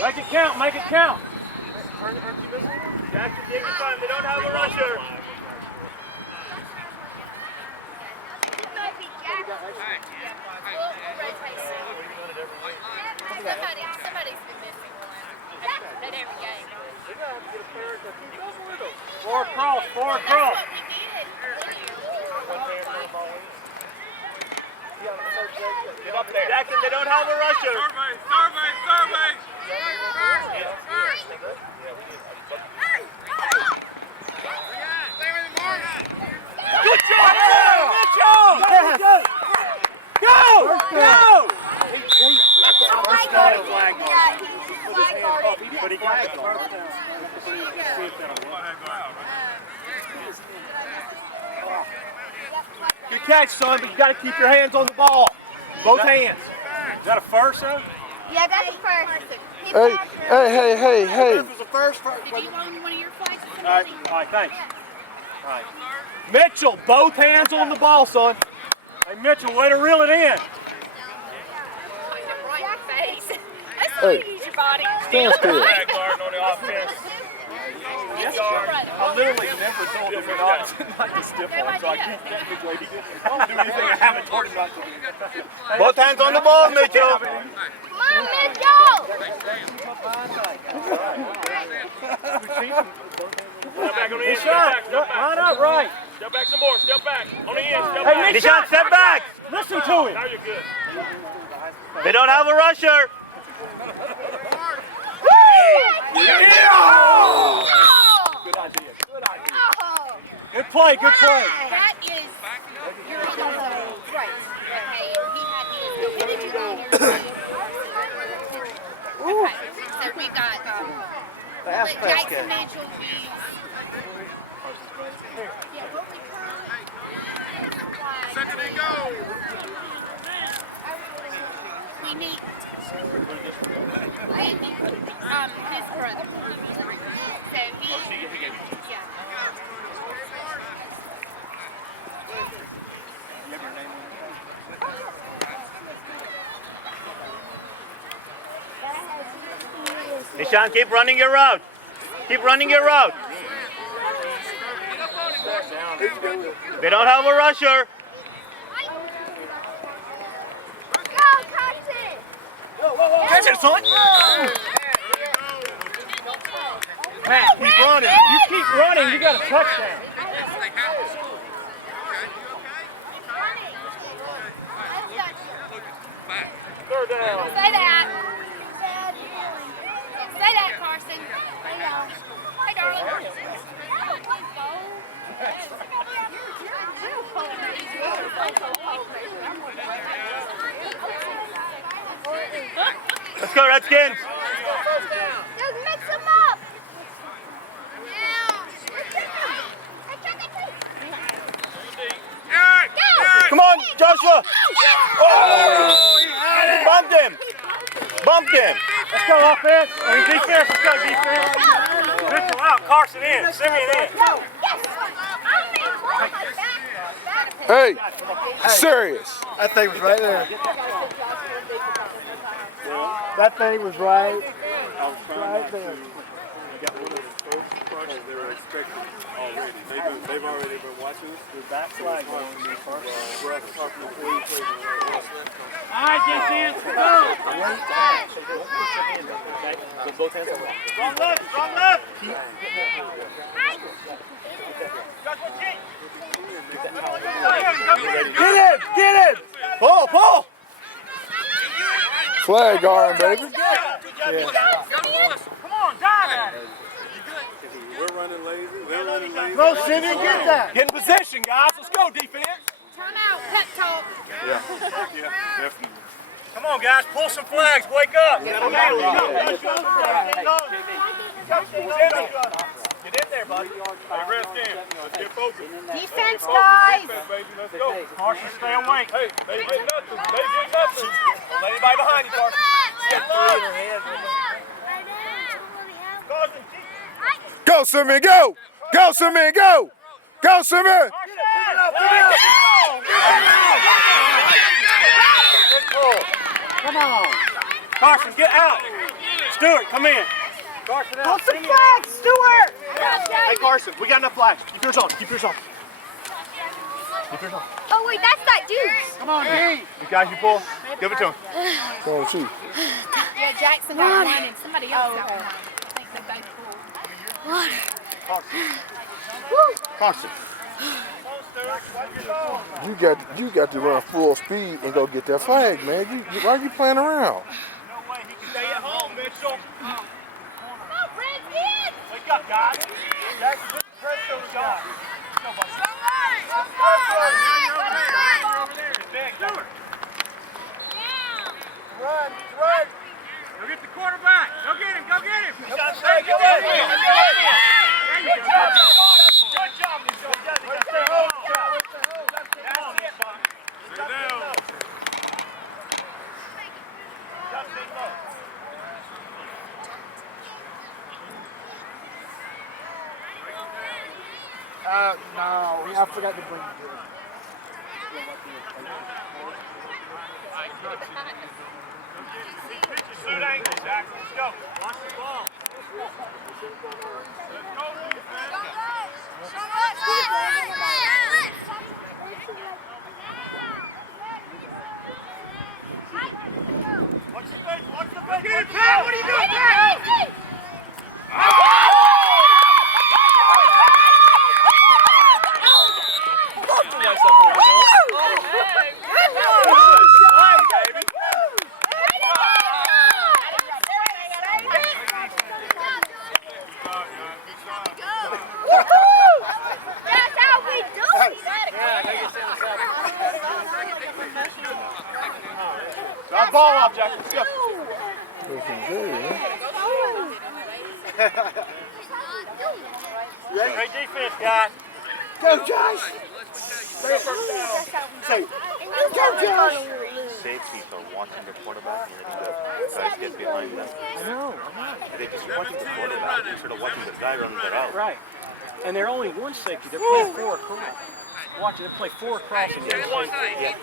Make it count, make it count. Jackson, take your time. They don't have a rusher. Somebody's been missing one at every game. Four across, four across. That's what we did. Get up there. Jackson, they don't have a rusher. Survey. Good job, Mitchell! Yes. Go! Go! First down flag. But he got it. Good catch, son, but you got to keep your hands on the ball. Both hands. Is that a first, though? Yeah, that's the first. Hey. This was a first. Did you own one of your flags? All right, thanks. All right. Mitchell, both hands on the ball, son. Hey, Mitchell, way to reel it in. Right in your face. That's Hey. how you use your body. Stand still. Back guard on the offense. Yes, your brother. I literally never told him not to stiff one, so I can't technically do anything I haven't told him not to do. Both hands on the ball, Mitchell. Come on, Mitchell! Step back on the end. Line up right. Step back some more. Step back. On the end. Step Hey, back. Deshaun, step back. Listen to him. Now you're good. They don't have a rusher. Good idea. Good idea. Good play, good play. That is your right. Okay, he had his. What did you do? Okay, so we got Jackson Mitchell. Second and go. We need his brother. So he, yeah. Deshaun, keep running your route. Keep running your route. They don't have a rusher. Catch it, son. Pat, keep running. You keep running, you got a touchdown. Third down. Say that. Say that, Carson. Hey, darling. Let's go, Redskins. Just mix them up. Come on, Joshua. Oh, bumped him. Bumped him. Let's go offense. I mean defense, let's go defense. Mitchell out. Carson in. Simeon in. Hey, serious. That thing was right there. That thing was right there. They were expecting already. They've already been watching us. The back flag. We're talking before you play All right, defense, go. Both hands on the Strong left. Strong left. Get in. Pull. Flag on, baby. Come on, dive at it. We're running lazy. They're running lazy. Go, Simeon, get that. Get in position, guys. Let's go, defense. Time out. Pep talk. Yeah, definitely. Come on, guys. Pull some flags. Wake up. Get in there, buddy. Hey, Redskins, let's get focused. Defense, guys. Defense, baby, let's go. Carson, stay awake. Hey, they did nothing. They did nothing. Don't let anybody behind you, Carson. Go, Simeon, go. Go, Simeon, go. Go, Simeon. Come on. Carson, get out. Stewart, come in. Carson out. Hold some flags, Stewart! Hey, Carson, we got enough flags. Keep yours on. Keep yours on. Keep yours on. Oh, wait, that's that dude. Come on, D. You guys, you pull. Give it to him. Come on, shoot. Yeah, Jackson got one and somebody else got one. I think they both pulled. Carson. You got to run full speed and go get that flag, man. Why are you playing around? No way he can stay at home, Mitchell. Come on, redskins! Wake up, guys. Jackson, put the pressure on the guy. Run. Go get the quarterback. Go get him. Go get him. Go get him. Good job, Mitchell. Stay home. Sit down. No, I forgot to bring it. Suit ankle, Jack. Let's go. Watch the ball. Watch the face. Watch the face. Get it, Pat. What are you doing, Pat? That's how we do it! Drop ball off, Jack. Let's go. Looking good, man. Great defense, guys. Go, Josh! Safeties are watching the quarterback and letting the guys get behind them. I know. They're just watching the quarterback instead of watching the guy running the route. Right. And they're only one safety. They're playing four across. Watch it. They play four across and one safety. Yeah.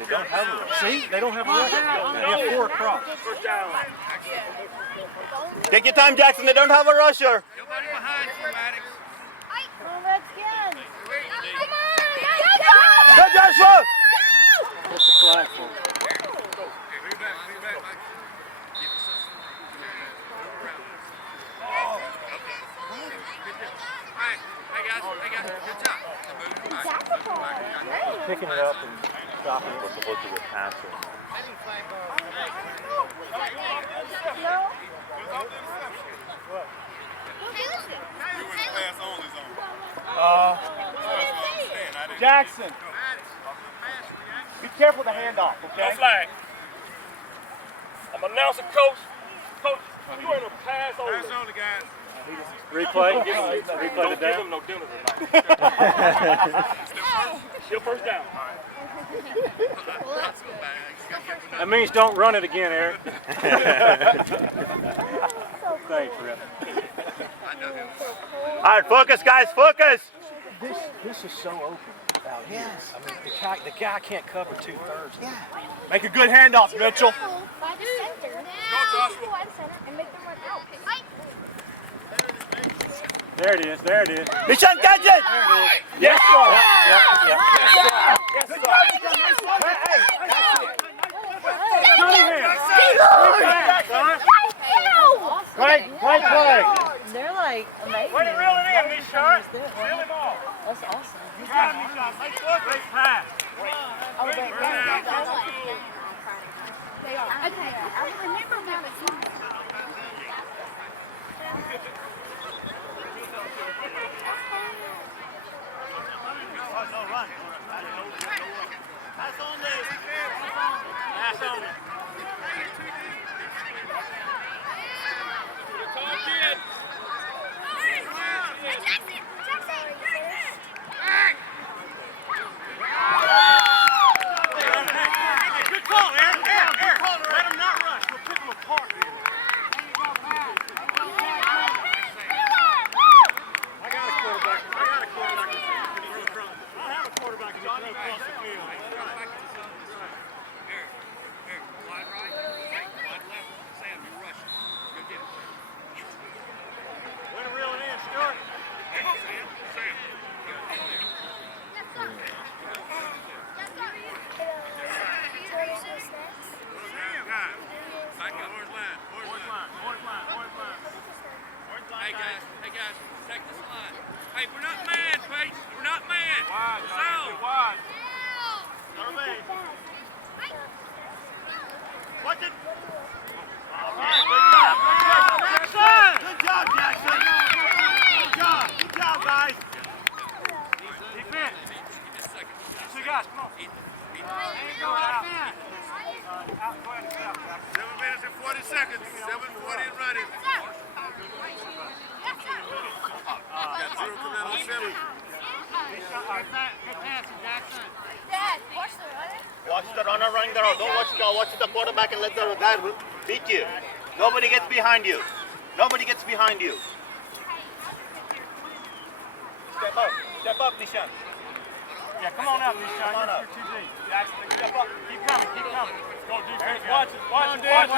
They don't have one. See? They don't have one. They have four across. Take your time, Jackson. They don't have a rusher. Nobody behind you, Maddox. Come on, redskins! Go, Joshua! What's the flag for? Picking it up and stopping it. We're supposed to go past him. Jackson. Be careful of the handoff, okay? No flag. I'm announcing, coach. Coach, you ain't a pass over. Pass on the guys. Replay. Replay Replay the Don't give him down. no dinner tonight. Still first down. That means don't run it again, Eric. Thanks, Rip. All right, focus, guys, focus. This is so open out here. Yes. I mean, the guy can't cover 2/3. Yeah. Make a good handoff, Mitchell. By the center. And make them run out. There it is. There it is. Nishan, catch it. Yes, sir. Yep. Yes, sir. Great play. They're like amazing. Way to reel it in, Nishan. Is that Reel him off. That's awesome. You got him, Nishan. Nice look. Great pass. Oh, wait, they are. Okay, I remember now that you. Pass on this. Pass on it. Good call, Aaron. Let him not rush. We'll pick him Hey guys, take this line. Hey, we're not man, Peyton. We're not man. Zone. Watch it. All right, good job, Jackson. Good job, guys. Defense. Two guys, come on. Go out. 7 minutes and 40 seconds. 7:40 and running. Got 0 coming on 7. Dad, watch the runner. Watch the runner running the road. Don't watch the quarterback and let the guy beat you. Nobody gets behind you. Nobody gets behind you. Step up, Nishan. Yeah, come on up, Nishan. Come on up. You're too deep. Jackson, step up. Keep coming. Go defense. Watch it. Watch Watch your right.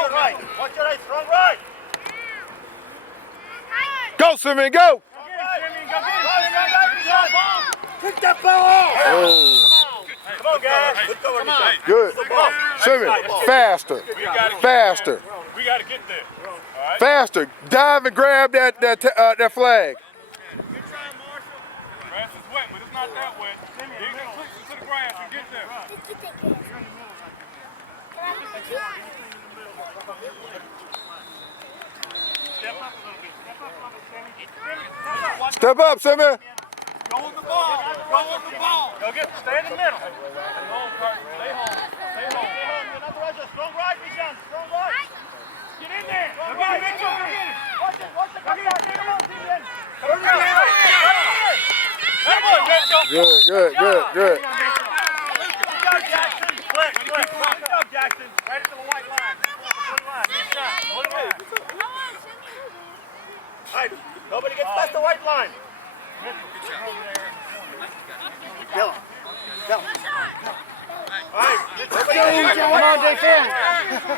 your right. Watch your right. Strong right. Go, Simeon, go! Pick that ball. Oh, Come on, guys. Let's go. good. Simeon, faster. Faster. We got to get there. All right. Faster. Dive and grab that flag. Good try, Marshall. Grass is wet, but it's not that wet. Dig the clicks into the grass and get there. Step up, Simeon. Go with the ball. Go with the ball. Stay in the middle. Stay home, Kurt. Stay home. Stay home. Strong right, Nishan. Strong right. Get in there. Strong Go right. get it. Go get it. Watch it. Come on, Simeon. Come on, Mitchell. Good. Good job, Jackson. Flex. Good job, Jackson. Right into the white line. Good shot. All right. Nobody gets past the white line. Bill. All right. Come on, defense.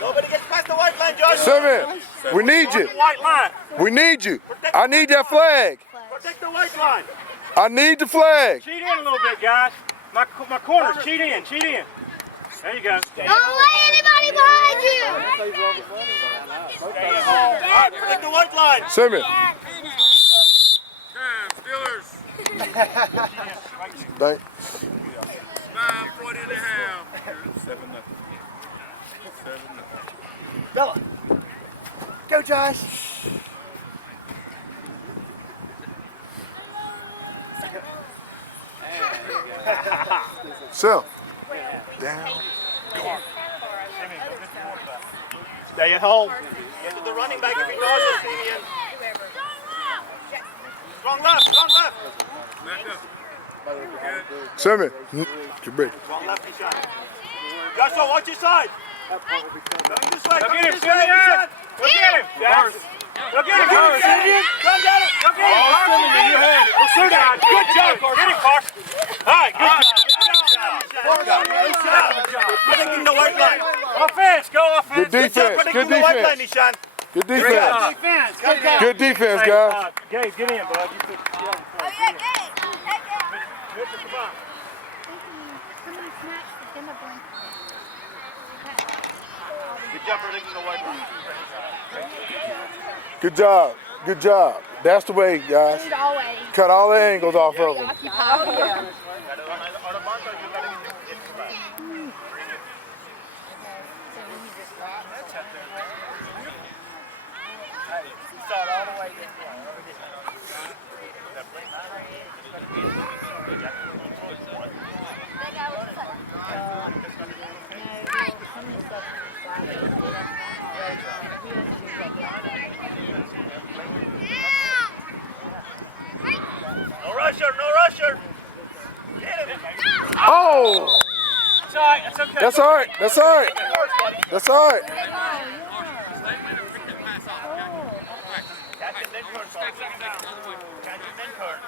Nobody gets past the white line, Josh. Simeon, we need you. White line. We need you. I need that flag. Protect the white line. I need the flag. Cheat in a little bit, guys. My corners, cheat in. There you go. Don't let anybody behind you. All right. Protect the white line. Simeon. Steelers. Thank. 5:40 and a half. 7-0. Bella. Go, Josh. Sil. Down. Stay at home. Get to the running back if he knows it, Simeon. Strong left. Back up. Simeon. Good break. Strong left, Nishan. Joshua, watch your side. Coming this way. Go Coming get him, this way, Simeon. Nishan. Go get him. Go get him. Simeon. Come get it. Go get him. Simeon, you had it. Good job, Get him, Carson. All right, good job. Good job. Protecting the white line. Offense, go offense. Good defense. Protecting Good the white line, defense. Nishan. Good defense. Defense. Good defense, guys. Gabe, get in, bud. You put, Oh, yeah, get it. Take it. Mitchell, come on. Somebody snatched the dinner bun. Good job protecting the white line. Good job. Good job. That's the way, guys. Always. Cut all the angles off of them. Oh, yeah. Gotta run on a bunch or you gotta get it back. start all the way this way. No rusher, no rusher. Get him. Oh! It's all right. That's okay. That's all right. That's all right. That's all right. Catch him, then turn. Catch him, then turn.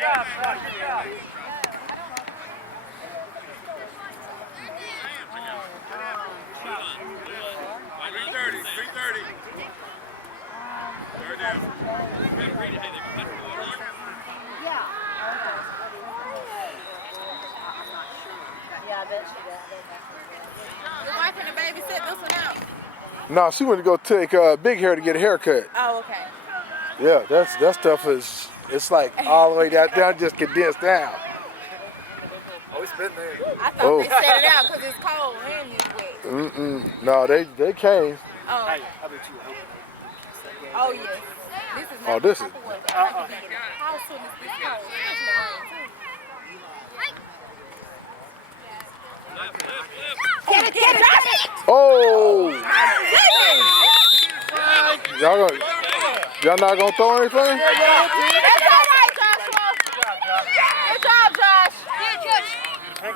job, Josh. Good job. 3:30. 3:30. Third down. Yeah, I bet she did. Your wife and the baby sit this one out. No, she went to go take Big Hair to get a haircut. Oh, okay. Yeah, that stuff is, it's like all the way down, just condensed down. Oh, it's been there. I thought they set it out because it's cold and it's wet. No, they came. Oh, Hey, how about you? oh yes. This is Oh, not this the is- type of weather I like to be in the house when it's this cold. It's in the rain too. Get it, drop it! Oh! Y'all not gonna throw anything? That's all right, Joshua. Good job, Josh. Here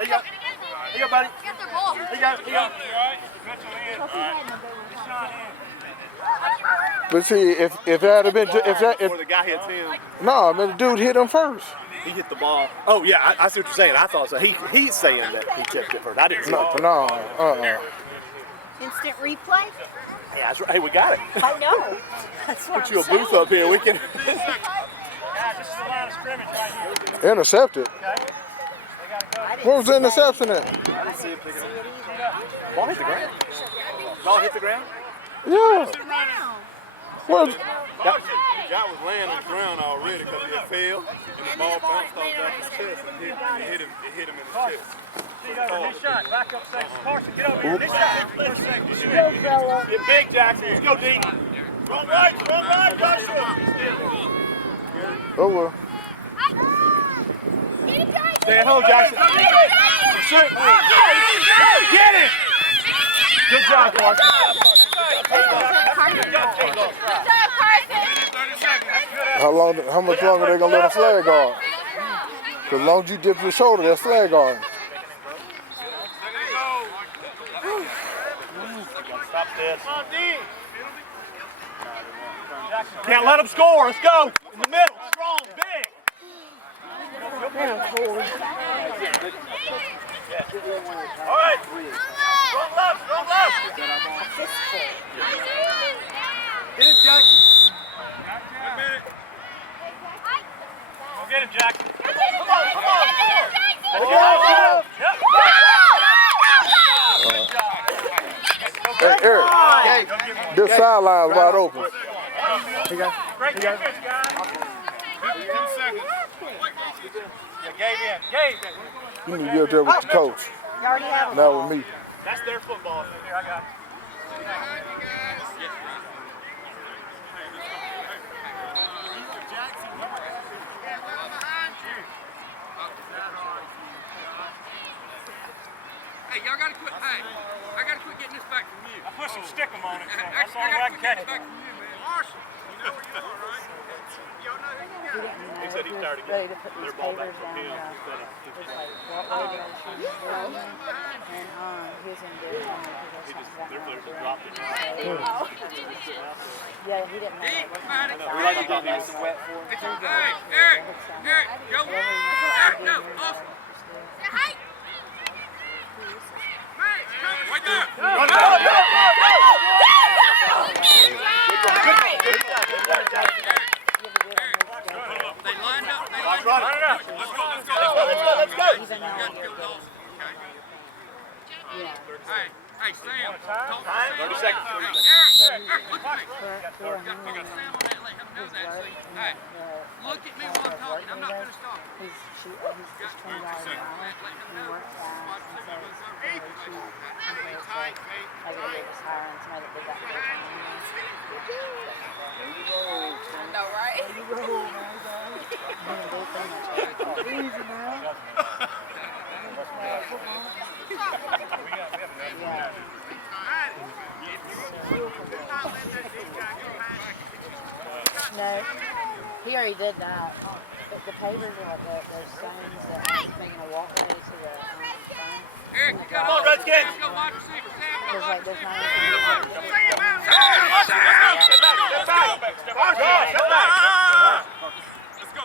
you go. Here you go, buddy. Get the ball. Here you go. Here you go. But see, if that had been, Before the guy hits him, no, man, the dude hit him first. he hit the ball. Oh yeah, I see what you're saying. I thought so. He's saying that he checked it first. I didn't see it. No, Instant replay? Hey, that's right. Hey, we got it. I know. That's what Put you a booth up here. We can. Guys, this is the line of scrimmage right here. intercepted. What was the interception at? I didn't see it picking up. Ball hit the ground. Ball hit the ground. Yeah. Well, The guy was laying on the ground already because he had failed, and the ball bounced off Jackson's chest and hit him in the chest. His shot. Back up section. Carson, get over here. This shot. First second. Shoot. Get big, Jackson. Let's go, D. Run right, Joshua. oh well. Stay at home, Jackson. Shoot. Get it. Good job, Carson. How much longer they gonna let a flag guard? Cause as long as you dip your shoulder, that's flag guard. Stop this. Can't let them score. Let's go. In the middle. Strong. Big. All right. Strong left. Strong left. Get him, Jackson. Go get him, Jack. Come on. Hey, Eric, this sideline's wide open. Great defense, guys. 2 seconds. Yeah, Gabe in. Gabe. You need to be up there with the coach. Not with me. That's their football. Here, I got it. Hey, y'all gotta quit. Hey, I gotta quit getting this back from you. I put some stickum on it, so I that's the only way I gotta can quit catch getting this back it. from you, man. Marshall, you know where you are, right? Y'all know who you got. He said he started Ready getting to put their these ball back papers from down. him. It's like what way direction is going, and he was gonna do it because there's something Their about players dropped it. yeah, he didn't know Eat, that. man, We like to get nice and wet for him. Hey, Eric, go. Eric, no, Austin. Right there. Run, They lined up. run. Let's go. Let's go. You got to go with Austin. Okay. Hey, Sam. Talk to Sam. 30 seconds. Eric, look at me. You got Sam on that. Let him know that. See, hey, look at me while I'm talking. I'm not going to stop. He's just $20 an hour. He works fast. And so it's cheap. I gotta get this hiring somebody that did that full time. I know, right? Easy now. Yeah. No, he already did that. But the pavers are like those stones that are making a walkway to the front. Eric, you got Come on, Redskins. Let's go wide receiver. Sam, There's wide like there's receiver. not Step back. Step back. Come back. Let's go.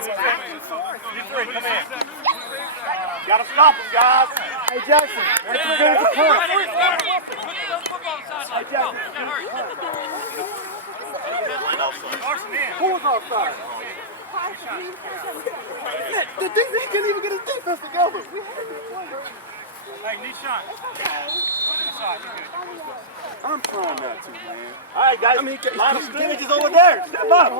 You three, come in. Gotta stop him, guys. Hey, Jackson. That's as good as a punt. Hey, Jackson. Who was offside? The DC can't even get his defense together. Hey, Nishan. I'm trying not to, man. All right, guys. Line of scrimmage is over there. Step up.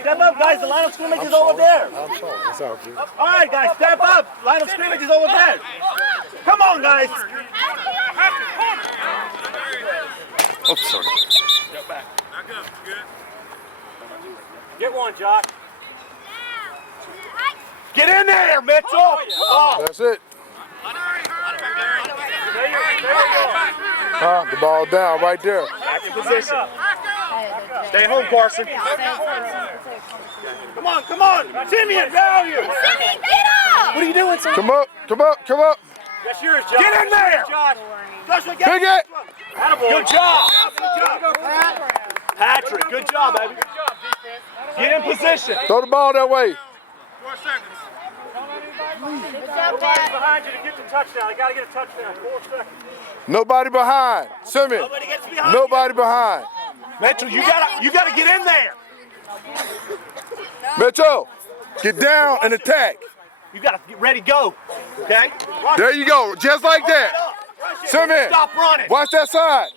Step up, guys. The line of scrimmage is over there. I'm sorry. It's all good. All right, guys. Step up. Line of scrimmage is over there. Come on, guys. Oh, sorry. Step back. Back up. Good. Get one, Josh. Get in there, Mitchell. That's it. The ball down right there. Back in position. Hey, Stay home, Carson. Come on, come on. Simeon, where are you? Simeon, get up! What are you doing, Simeon? Come up, come up, come up. That's yours, Josh. Get in there. Josh. Joshua, Pick it. Good job. Good job. Patrick, good job, baby. Get in position. Throw the ball that way. 4 seconds. Good job, Nobody's Pat. behind you to get the touchdown. You got to get a touchdown. 4 seconds. Nobody behind. Simeon. Nobody gets behind. Nobody behind. Mitchell, you gotta get in there. Mitchell, get down and attack. You gotta get ready, go. Okay? There you go. Just like that. Simeon, Stop running. watch that side.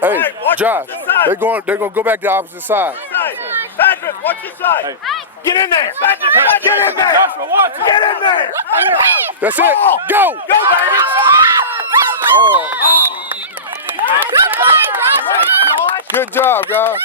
Hey, Josh, they're gonna go back to the opposite side. Patrick, watch this side. Get in there. Patrick, get in there. Get in there. That's it. Go. Go, baby. Oh. Good job, guys.